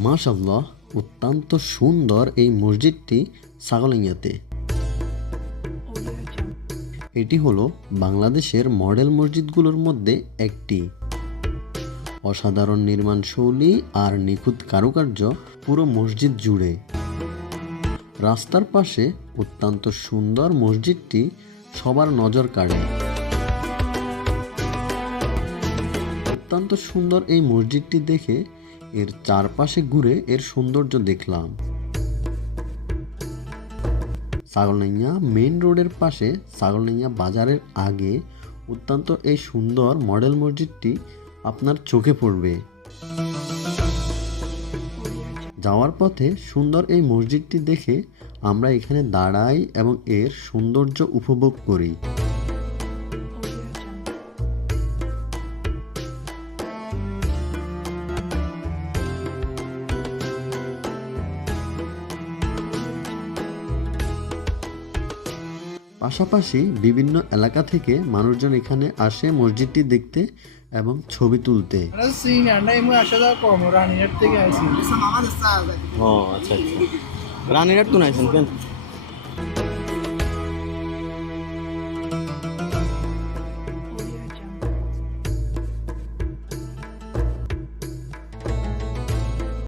মাশাল্লাহ অত্যন্ত সুন্দর এই মসজিদটি সাগলাইয়াতে। এটি হলো বাংলাদেশের মডেল মসজিদগুলোর মধ্যে একটি। অসাধারণ নির্মাণ শৈলী আর নিখুঁত কারুকার্য পুরো মসজিদ জুড়ে। রাস্তার পাশে অত্যন্ত সুন্দর মসজিদটি সবার নজর কাড়ে। অত্যন্ত সুন্দর এই মসজিদটি দেখে এর চারপাশে ঘুরে এর সৌন্দর্য দেখলাম। ছাগলনাইয়া মেইন রোডের পাশে ছাগলনাইয়া বাজারের আগে অত্যন্ত এই সুন্দর মডেল মসজিদটি আপনার চোখে পড়বে। যাওয়ার পথে সুন্দর এই মসজিদটি দেখে আমরা এখানে দাঁড়াই এবং এর সৌন্দর্য উপভোগ করি। পাশাপাশি বিভিন্ন এলাকা থেকে মানুষজন এখানে আসে মসজিদটি দেখতে এবং ছবি তুলতে। ও আচ্ছা আচ্ছা। তো নাইছেন কেন